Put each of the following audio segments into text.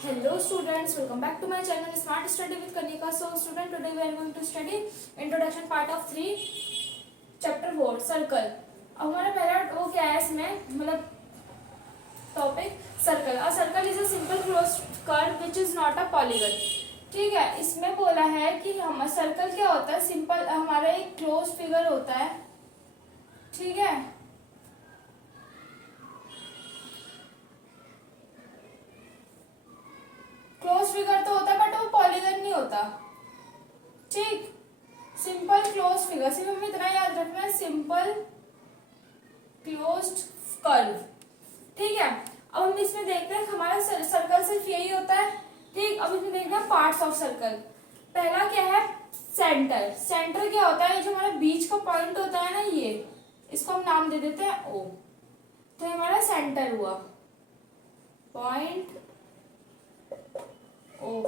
Hello students, welcome back to my channel Smart Study with Kanika. So student, today we are going to study introduction part of 3 chapter 4 circle. अब हमारा पहला वो क्या है इसमें मतलब topic circle. A circle is a simple closed curve which is not a polygon. ठीक है, इसमें बोला है कि हम सर्कल क्या होता है, सिंपल हमारा एक क्लोज फिगर होता है. ठीक है, क्लोज फिगर तो होता है बट वो पॉलीगन नहीं होता. ठीक, सिंपल क्लोज फिगर, सिर्फ हमें इतना याद रखना है, सिंपल क्लोज्ड कर्व. ठीक है, अब हम इसमें देखते हैं हमारा सर्कल सिर्फ यही होता है. ठीक, अब इसमें देखते हैं पार्ट्स ऑफ सर्कल. पहला क्या है, सेंटर. सेंटर क्या होता है, जो हमारा बीच का पॉइंट होता है ना, ये इसको हम नाम दे देते हैं ओ. तो हमारा सेंटर हुआ पॉइंट ओ.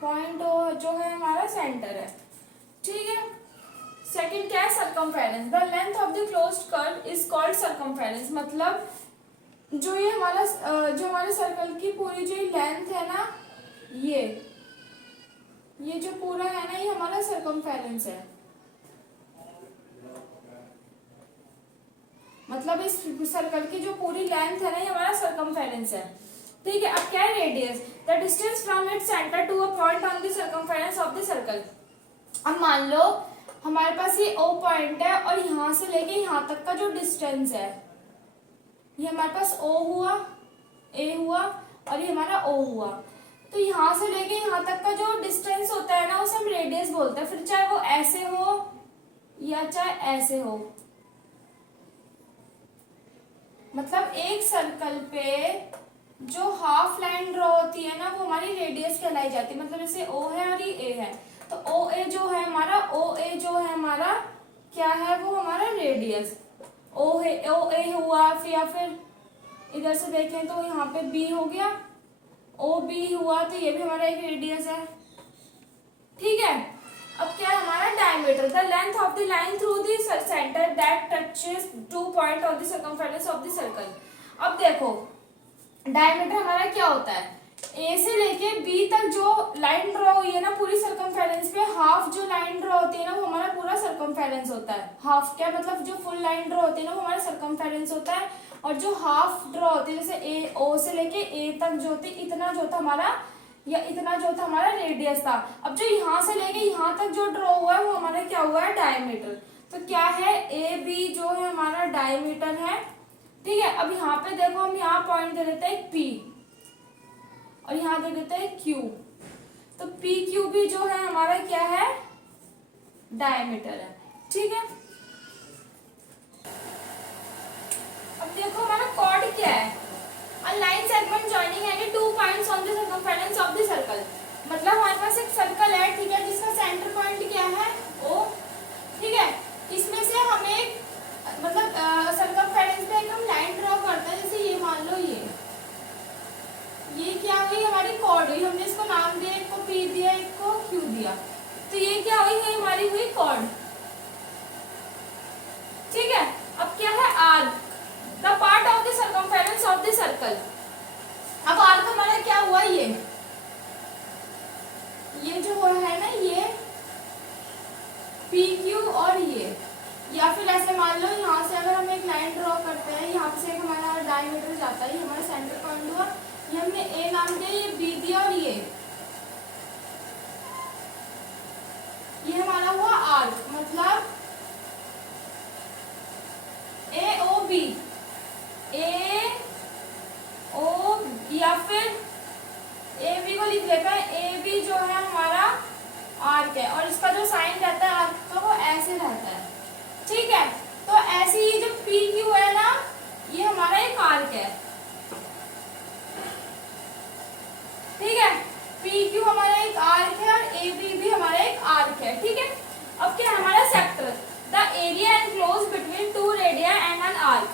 पॉइंट ओ जो है हमारा सेंटर है. ठीक है, सेकंड क्या है, circumference. The length of the closed curve is called circumference. मतलब जो ये हमारा जो हमारे सर्कल की पूरी जो लेंथ है ना, ये जो पूरा है ना, ये हमारा सरकमफेरेंस है. मतलब इस सर्कल की जो पूरी लेंथ है ना, ये हमारा सरकमफेरेंस है. ठीक है, अब क्या है, radius. The distance from its centre to a point on the circumference of the circle. अब मान लो हमारे पास ये ओ पॉइंट है और यहां से लेके यहां तक का जो डिस्टेंस है, ये हमारे पास ओ हुआ, ए हुआ और ये हमारा ओ हुआ. तो यहां से लेके यहां तक का जो डिस्टेंस होता है ना, उसे हम रेडियस बोलते हैं. फिर चाहे वो ऐसे हो या चाहे ऐसे हो. मतलब एक सर्कल पे जो हाफ लाइन ड्रॉ होती है ना, वो हमारी रेडियस कहलाई जाती है. मतलब जैसे ओ है और ये ए है, तो ओ ए जो है हमारा, ओ ए जो है हमारा क्या है, वो हमारा रेडियस ओ है. ओ ए हुआ, या फिर इधर से देखें तो यहाँ पे बी हो गया, ओ बी हुआ, तो ये भी हमारा एक रेडियस है. ठीक है, अब क्या है हमारा diameter. The length of the line through the centre that touches two point of the circumference of the circle. अब देखो डायमीटर हमारा क्या होता है, ए से लेके बी तक जो लाइन ड्रॉ हुई है ना पूरी सर्कमफेरेंस पे, हाफ जो लाइन ड्रॉ होती है ना, वो हमारा पूरा सर्कमफेरेंस होता है. हाफ क्या मतलब, जो फुल लाइन ड्रॉ होती है ना, वो हमारा सर्कमफेरेंस होता है. और जो हाफ ड्रॉ होती है, जैसे ए ओ से लेके ए तक जो होती, इतना जो था हमारा, या इतना जो था हमारा रेडियस था. अब जो यहाँ से लेके यहाँ तक जो ड्रॉ हुआ है, वो हमारा क्या हुआ है, डायमीटर. तो क्या है, ए बी जो है हमारा डायमीटर है. ठीक है, अब यहाँ पे देखो, हम यहाँ पॉइंट दे देते हैं पी और यहाँ दे देते हैं क्यू. तो पी क्यू भी जो है हमारा क्या है, डायमीटर है. ठीक है, अब देखो हमारा कॉर्ड क्या है, a line segment joining any two points on the circumference of the circle. मतलब हमारे पास एक सर्कल है, ठीक है, जिसका सेंटर पॉइंट क्या है, ओ. ठीक है, इसमें से हम एक मतलब सर्कमफेरेंस पे एक हम लाइन ड्रॉ करते हैं. जैसे ये मान लो, ये क्या हुई, हमारी कॉर्ड हुई. हमने इसको नाम दिया, एक को पी दिया, एक को क्यू दिया. तो ये क्या हुई, ये हमारी हुई कॉर्ड. ठीक है, अब क्या है, arc. The part of the circumference of the circle. अब आर्क हमारा क्या हुआ, ये जो है ना, ये पी क्यू और ये, या फिर ऐसे मान लो यहाँ से अगर हम एक लाइन ड्रॉ करते हैं, यहाँ से एक हमारा डायमीटर जाता है, ये हमारा सेंटर पॉइंट हुआ, ये हमने ए नाम दिया, ये बी दिया और ये हमारा हुआ आर्क. मतलब ए ओ बी, ए ओ, या फिर ए बी को लिख लेते हैं, ए बी जो है हमारा आर्क है. और इसका जो साइन रहता है आर्क का, वो ऐसे रहता है. ठीक है, तो ऐसे ही जो पी क्यू है ना, ये हमारा एक आर्क है. ठीक है, पी क्यू हमारा एक आर्क है और ए बी भी हमारा एक आर्क है. ठीक है, अब क्या हमारा sector. The area enclose between two radia and an arc.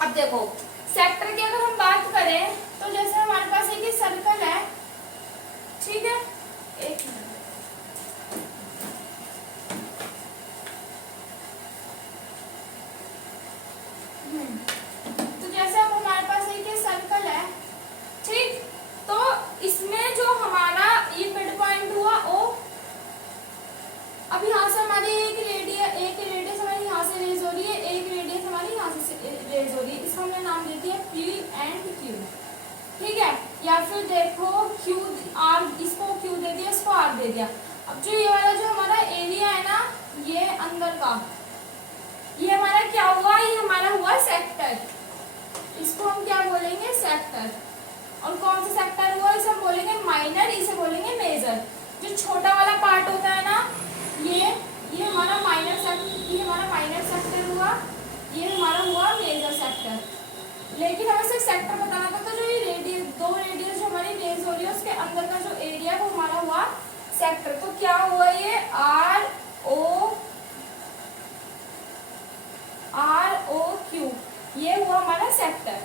अब देखो सेक्टर की अगर हम बात करें, तो जैसे हमारे पास एक सर्कल है. ठीक है, एक मिनट, तो जैसे अब हमारे पास एक या फिर देखो क्यू आर, इसको क्यू दे दिया, इसको आर दे दिया। अब जो ये वाला जो हमारा एरिया है ना, ये अंदर का, ये हमारा क्या हुआ, ये हमारा हुआ सेक्टर। इसको हम क्या बोलेंगे, सेक्टर। और कौन सा सेक्टर हुआ, इसे हम बोलेंगे माइनर, इसे बोलेंगे मेजर। जो छोटा वाला पार्ट होता है ना, ये हमारा माइनर सेक्टर, ये हमारा माइनर सेक्टर हुआ, ये हमारा हुआ मेजर सेक्टर। लेकिन हमें सिर्फ सेक्टर बताना था, तो जो ये रेडियस, दो रेडियस जो हमारी रेज हो रही है उसके अंदर का जो एरिया वो हमारा हुआ सेक्टर। तो क्या हुआ, ये ROQ, ये हुआ हमारा सेक्टर।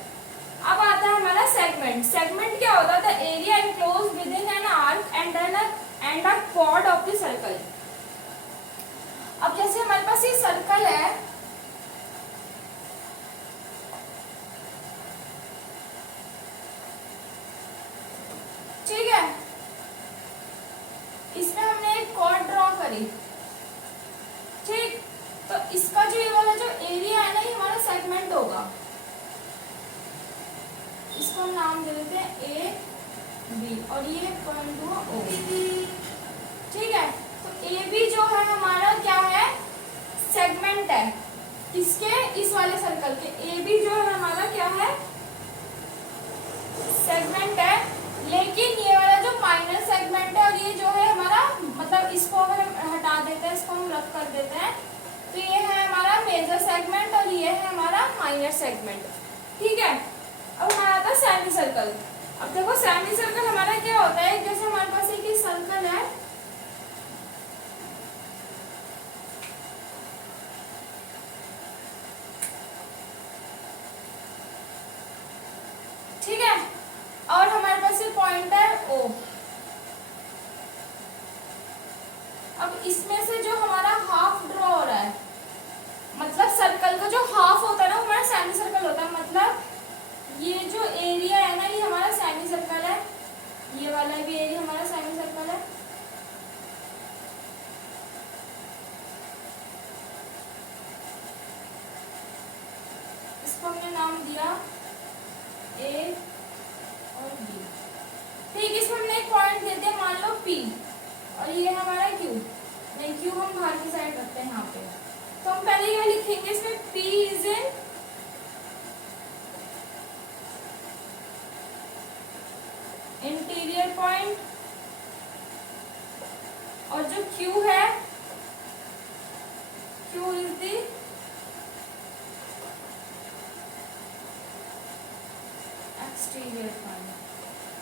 अब आता है हमारा सेगमेंट। सेगमेंट क्या होता है, the area enclosed with in an arc and a quad of the circle. अब जैसे हमारे पास ये सर्कल है, ठीक है, इसमें हमने एक कॉर्ड ड्रॉ करी, ठीक, तो इसका जो ये वाला जो एरिया है ना, ये हमारा सेगमेंट होगा। इसको हम नाम दे देते हैं AB, और ये पॉइंट हुआ O, ठीक है। तो AB जो है हमारा क्या है, सेगमेंट है, किसके, इस वाले सर्कल के। AB जो है हमारा क्या है, सेगमेंट है। लेकिन ये वाला जो माइनर सेगमेंट है, और ये जो है हमारा, मतलब इसको अगर हम हटा देते हैं, इसको हम रफ कर देते हैं, तो ये है हमारा मेजर सेगमेंट और ये है हमारा माइनर सेगमेंट, ठीक है। अब हमारा आता है सेमी सर्कल। अब देखो सेमी सर्कल हमारा क्या होता है, जैसे हमारे पास एक सर्कल है, ठीक है, और हमारे पास ये पॉइंट है O। अब इसमें से जो हमारा हाफ ड्रॉ हो रहा है, मतलब सर्कल का जो हाफ होता है ना, वो हमारा सेमी सर्कल होता है। मतलब ये जो एरिया है ना, ये हमारा सेमी सर्कल है, ये वाला भी एरिया हमारा सेमी सर्कल है। इसको हमने नाम दिया A और B, ठीक। इसमें हमने एक पॉइंट दे दिया, मान लो P, और ये हमारा Q, नहीं Q हम बाहर की साइड रखते हैं यहाँ पे। तो हम पहले क्या लिखेंगे इसमें, P is in interior point, और जो Q है, Q is the exterior point.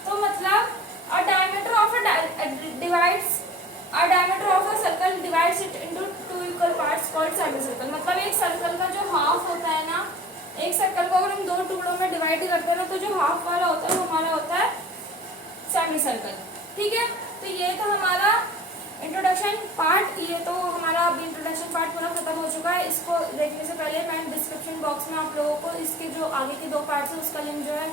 तो मतलब a diameter of a circle divides it into two equal parts called semicircle। मतलब एक सर्कल का जो हाफ होता है ना, एक सर्कल को अगर हम दो टुकड़ों में डिवाइड करते हैं ना, तो जो हाफ वाला होता है वो हमारा होता है सेमी सर्कल, ठीक है। तो ये तो हमारा इंट्रोडक्शन पार्ट, ये तो हमारा अब इंट्रोडक्शन पार्ट पूरा खत्म हो चुका है। इसको देखने से पहले मैं डिस्क्रिप्शन बॉक्स में आप लोगों को इसके जो आगे के दो पार्ट्स है उसका लिंक जो है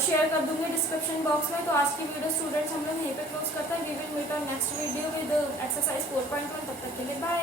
शेयर कर दूंगी डिस्क्रिप्शन बॉक्स में। तो आज की वीडियो स्टूडेंट्स हम लोग यहीं पे क्लोज करते हैं। We will meet on next video with exercise 4.1। तब तक के लिए बाय।